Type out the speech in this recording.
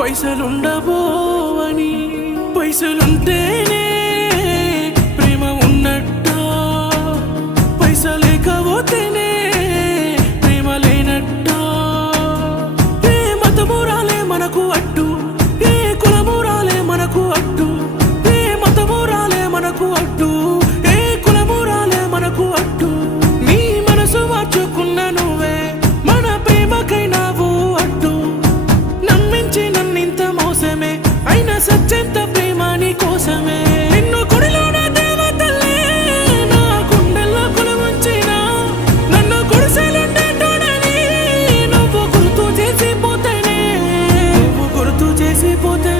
పైసలుండబోవని పైసలుంటేనే ప్రేమ ఉన్నట్ట. పైసలేకపోతేనే ప్రేమ లేనట్ట. ప్రేమ తమూరాలే మనకు అట్టు people do.